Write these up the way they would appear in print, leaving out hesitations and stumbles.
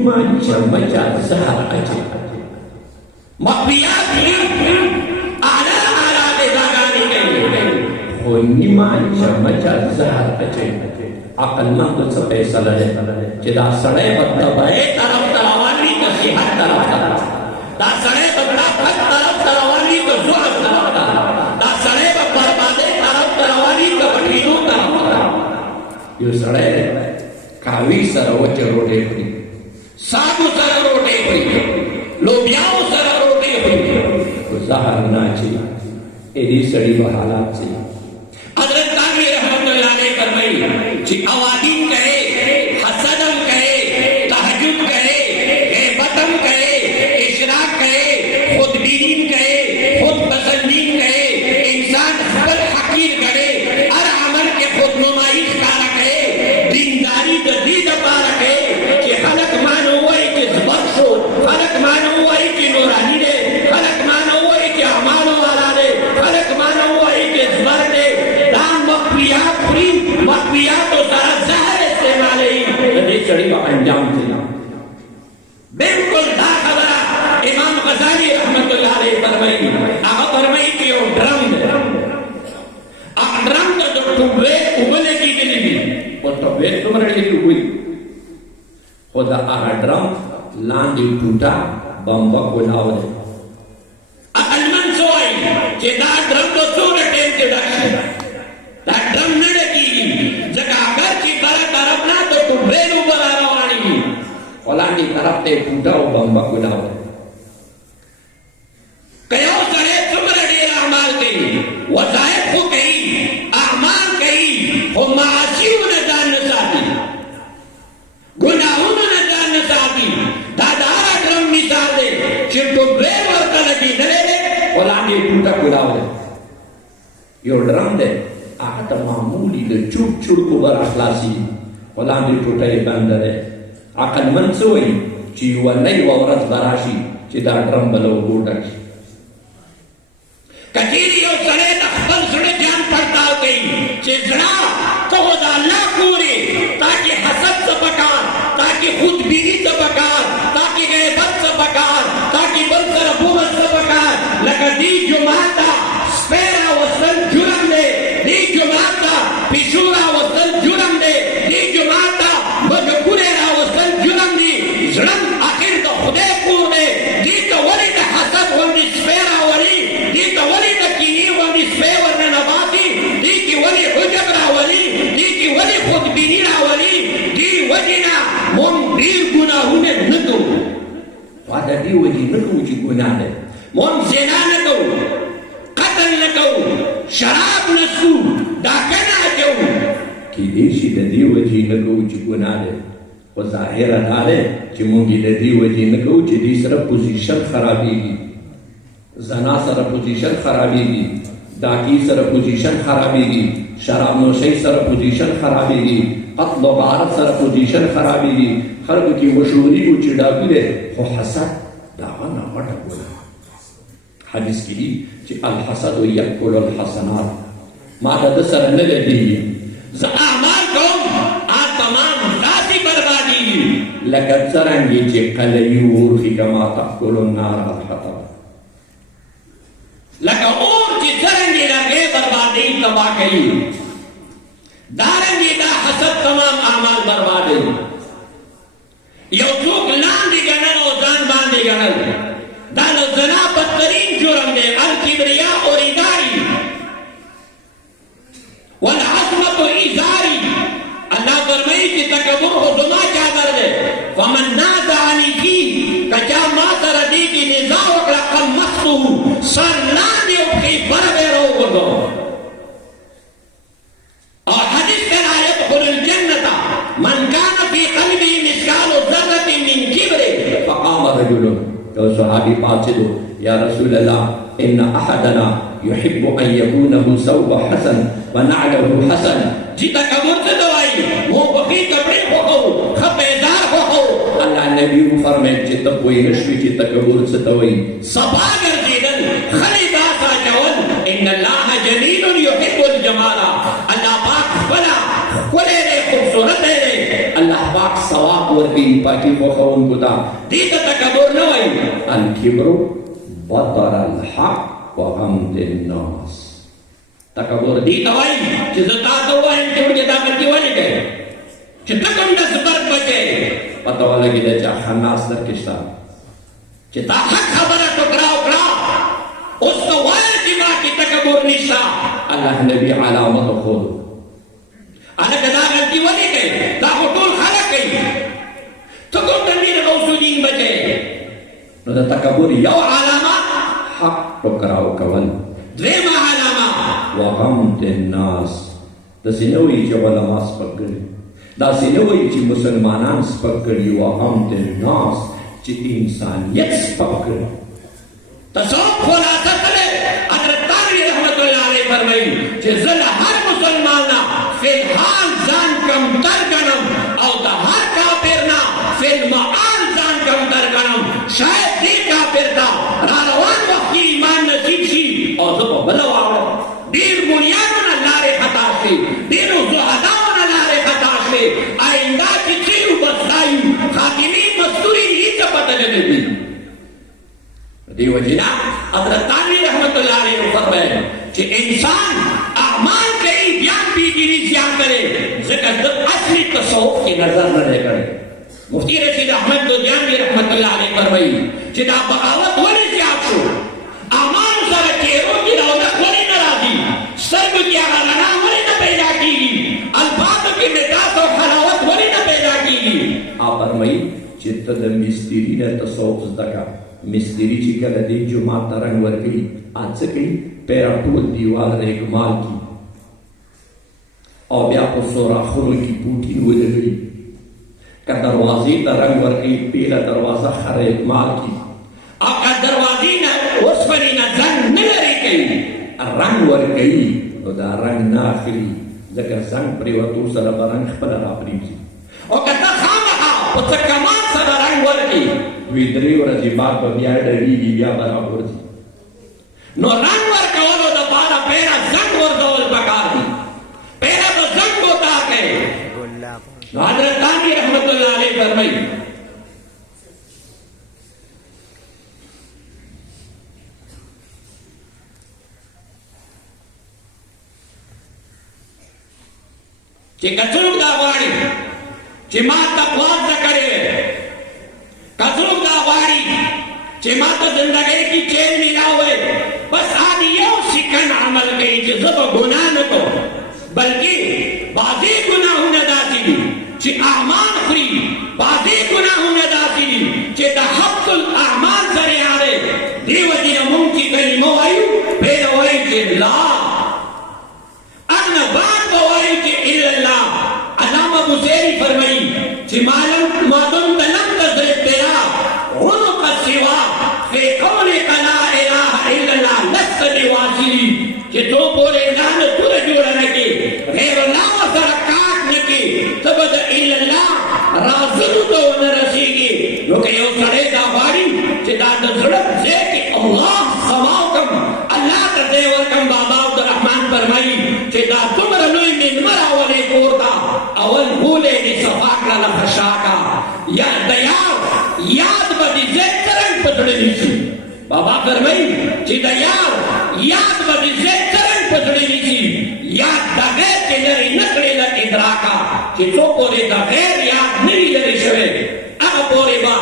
نیما چمچا زهر اچي مخفیات اعلی داګانی کوي خو نیما چمچا زهر اچي عقل مند څه فیصله ده چې دا سړی په تبعه طرف ته روان وي که صحت طرف ته دا سړی په طاقت طرف ته روان وي که ضعف طرف ته دا سړی په بربادۍ طرف ته روان وي که بټېدو طرف ته یو سړی کاوي سره وچه روټۍ خوري ساګو سره روټۍ خوري لوبیاو سره روټۍ خوري خو زهر نه اچي دې سړي به حالات څه حضرت تانوی رحمت اللہ علیہ فرمائی کہ اوادین کہے حسدم کہے تہجد کہے غیبتم کہے اشراق کہے خودبینین کہے خود پسندین کہے انسان خود حقیر کرے ہر عمل کے خود نمائش کارا کہے دینداری تزید پارا کہے کہ خلق مانو ہوئے کہ زبر شو خلق مانو ہوئے کہ نورانی دے خلق مانو ہوئے کہ اعمالو والا دے خلق مانو ہوئے کہ زبر دے مقویات و سارا زہر استعمال ہے چڑی کا انجام تھا بالکل دا خبرہ امام غزالی رحمت اللہ علیہ فرمائی آقا فرمائی کہ وہ ڈرم کا جو ٹوبے اگلے کی گلی بھی وہ ٹوبے تم رڑی کی ہوئی خدا آقا ڈرم لاندی ٹوٹا بمبا گناو دے اقل من سوائی کہ دا ڈرم تو سورے ٹیم کے ڈاکشے دا ڈرم نہ لگی جگہ اگر کی برا طرف نہ تو ٹوبیلو برا روانی اولانی طرف تے ٹوٹا و بمبا گناو کئیو سڑے تمرا دیر اعمال کئی وظائف کو کئی اعمال کئی و معاشیو نجان نساتی گناہون نجان نساتی دادارا ڈرم مثال دے چھ ٹوبیل ورکا لگی نلے دے اولانی ٹوٹا گناو دے یو ڈرم دے آتا معمولی دا چوک چوکو بر اخلاسی غلام دی ٹوٹای بندر ہے عقل من سوئی چی و نئی وورت براشی چی دا ڈرم بلو گوٹک کتیری یو سڑے تخبل سڑے جان پڑتا گئی چی زنا تو دا اللہ کوری تاکہ حسد سبکار تاکہ خود بیری سبکار تاکہ غیبت سبکار تاکہ بلسر بومت سبکار لکہ دی جماعتا سپیرا وصل جرم دے دی جماعتا پیشورا وصل جرم دے دی جماعتا مجبورا وصل جرم دی زرم آخر دا خدے کور دے دی تا ولی دا حسد ورنی سپیرا ولی دی تا ولی دا کینی ورنی سپیر ورن نباتی دی کی ولی حجب را ولی دی کی ولی خود بینی را ولی دی وجینا من دیر گناہوں نے نکو وعدا دی وجی نکو چی گناہ دے من زنا نکو قتل نکو شراب نسکو ڈاکہ نہ کیوں کی دیشی دا دی وجی نکو چی گناہ دے و ظاہر دارے چی مونگی دا دی وجی نکو چی دی سر پوزیشن خرابی گی زنا سر پوزیشن خرابی گی ڈاکی سر پوزیشن خرابی گی شراب نوشی سر پوزیشن خرابی گی قتل و غارت سر پوزیشن خرابی گی خلق کی مشہوری کو چی ڈاکی دے خو حسد داغانا مٹا گولا حدیث کی چی الحسد و یکل الحسنات ماذا دسر نلے دی اعمال کون آج تمام ذاتی بربادی لکت سرنگی چی قلیو ورخی کما تأکل النار الحطب لکا اور چی سرنگی لگے بربادی تباہ کئی دارنگی دا حسد تمام اعمال بربادی یو چوک لاندی گنل و زان باندی گنل دانو زنا بدترین جرم دے الکبریاء اور اداری والعظمت ازاری اللہ فرمائی کہ تکبر ہو زما چادر دے فمن نازعنی فی کچا ما سردی کی نزاع وکلا قمستو سر لاندی اپکی بربے رو گردو اور حدیث پر آیت خل الجنتا من کان فی قلبی مسکال ذرت من کبر فقام رجل تو صحابی پاچے دو یا رسول اللہ ان احدنا يحب ان يكونه ثوب حسن ونعله حسن جیتا کبر سے دوائی وہ بقی کپڑے ہو خپیدار ہو اللہ نبی فرمائے جیتا کوئی نشوی جیتا کبر سے دوائی سباگر جیدن خلیدہ سا جول ان اللہ جلیل يحب الجمالا اللہ پاک بلا کلے رے خوبصورت ہے اللہ پاک ثواب ورگی دین پاکی خوخون کتا دیتا تکبر نوائی الکبرو بطر الحق وغمد الناس تکبر دیتا وائی چیز تاتا وائی کہ مجھے طاقتی والی گئے چی تکم دس برد بچے پتہ والا کی دے چاہ خناس در کشتا چی تا حق خبرہ ٹکرا اکرا اس تو وائی کی ماں کی تکبر نشتا اللہ نبی علامت خود اللہ کدا غلطی والی گئے دا خطول خلق گئی تکم تنبیر غوث دین بچے نو دا تکبر یو علامات حق ٹکراو کول دریم علامات وغمد الناس دا سنوی چی علماء سپک گئی دا سنوی چی مسلمانان سپک گئی وغمد الناس چی انسانیت سپک گئی تصوف خلاصہ کرے حضرت تانوی رحمت اللہ علیہ فرمائی چی زل ہر مسلمانا فی الحال زان کم تر کنم او دا ہر کافرنا فی المعال زان کم تر کنم شاید دی کافر دا راروان وقتی ایمان نصیب شی اور دو بلو آورد دیر بنیادونا لارے خطا سے دیر زہداونا لارے خطا سے آئندہ کی چیو بسائیو خاتمی مستوری ہی چا پتہ جنے دی دیو جنا حضرت تانوی رحمت اللہ علیہ فرمائے کہ انسان اعمال کئی بیان بھی گیری زیان کرے ذکر دب اصلی تصوف کی نظر نہ رہ کرے مفتی رشید احمد دودیانوی رحمت اللہ علیہ فرمائی کہ دا بغاوت ولی زیاد شو اعمال سر چیروں کی رونق ولی نرازی سرگ کی آغانا ولی نہ پیدا کی الفاظ کی نجات و حلاوت ولی نہ پیدا کی آپ فرمائی چیتا دا مستری نے تصوف زدکا مستری چی کل دی جماعت رنگ ورگئی آج سکئی پیرا ٹول دیوال ریک مال کی اور بیا کو سورا خرل کی بوٹی نوے گئی کا دروازی تا رنگ ورگئی پیلا دروازہ خریک مال کی اور کا دروازی نا اس پری نا زنگ نلری گئی رنگ ورگئی تو دا رنگ ناخری ذکر زنگ پریواتو سر برنگ خبر را پریمزی اور کتا خامخا اس کمان سر رنگ ورگئی وی دری ورزی بات با بیا ڈری گی بیا برابر دی نو رنگ ورکولو دا پارا پیرا زنگ وردول بکار دی پیرا با زنگ ہوتا ہے نو حضرت تانوی رحمت اللہ علیہ فرمائی چی کچلوک دا واری چی مات تقوات دا کرے کچلوک دا واری چی مات زندگی کی چیل ملا ہوئے بس آدھی یو سکن عمل گئی چی زب گناہ نکو بلکہ بازی گناہوں نداتی دی چی اعمال خری بازی گناہوں نداتی دی چی دا حفظ الاعمال سرے آرے دیو جی نمون کی کلمہ آئیو پھر ہوئی چی لا اگنا بات بوائی چی اللہ علامہ بزیری فرمائی چی مادم تلم تذرب تیرا عنق السوا فی قولک لا الہ الا اللہ لست بواصلی کہ تو بولے نام تر جوڑا نکی غیر اللہ وزرکات نکی تبد الا اللہ رازل تو نرسی گی لوکہ یو سڑے دا باری چی دا دزرب زے کہ اللہ سماؤکم اللہ تردے ورکم بابا عبدالرحمن فرمائی چی دا تمر نوی من مرا ولی کورتا اول بھولے نی صفاق لالا خشاکا یا دیار یاد بدی زید ترنگ پتڑے نیسی بابا فرمائی چی دیار یاد بدی زید ترنگ پتڑے نیسی یاد دا غیر چی نری نکڑے لگ ادراکا چی تو پورے دا غیر یاد نری لگی شوے اگا پورے با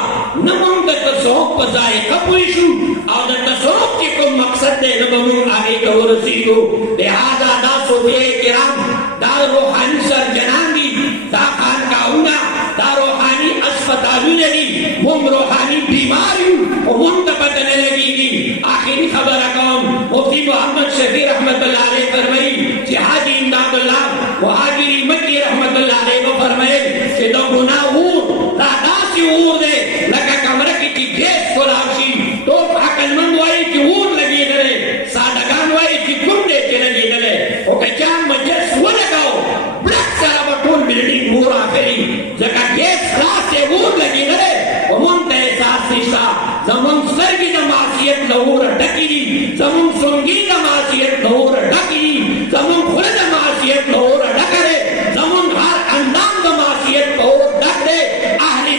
نمون دا تصوف پزائے کپویشو اور دا تصوف کی کم مقصد دے نمون آگے کا ورسیگو لہذا دا صوفیہ کرام دا روحانی سر جنان دی دا خانقاہونا دا روحانی اسپتالو لگی مم روحانی بیماریو ومن تپتنے لگی گی آخری خبر اکام مفتی محمد شفیع رحمت اللہ علیہ فرمائی کہ حاجی امداد اللہ و حاجری مکی رحمت اللہ علیہ کو فرمائے کہ دا گناہ رادا سی دے لگا کمرہ کی گیس کو لاشی تو حقل مند وائی کی لگی دلے سادگان وائی کی کنڈے کی لگی دلے وہ کچان مجلس وہ لگاؤ بلک سرا بطول بلڈنگ مورا کری لگا گیس خلاص سے لگی دلے وہ منتہ احساس نشتا زمان سرگی نماسیت لہور ڈکی دی زمان سنگی نماسیت لہور ڈکی دی زمان خلد نماسیت لہور ڈکرے زمان ہر اندام نماسیت لہور ڈک دے اہلی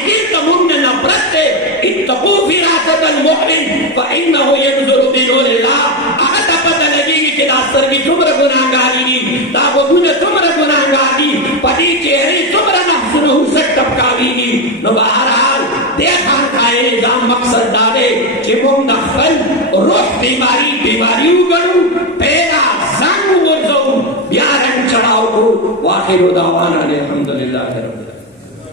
المؤمن فإنه ينظر بنور الله هغه ته پته لګېږي چې دا سترګې څومره ګناهګارې دي دا غوږونه څومره ګناهګار دي په دې چهرې څومره نفسونه هوسک ټپکاوېږي نو بهرحال دې خانقاه نظام مقصد دا دی چې موږ د خپل روح بیماري وګڼو پیدا زنګ وغورځوو بیا رنګ چړاو کړو واخر دعوانا الحمدلله رب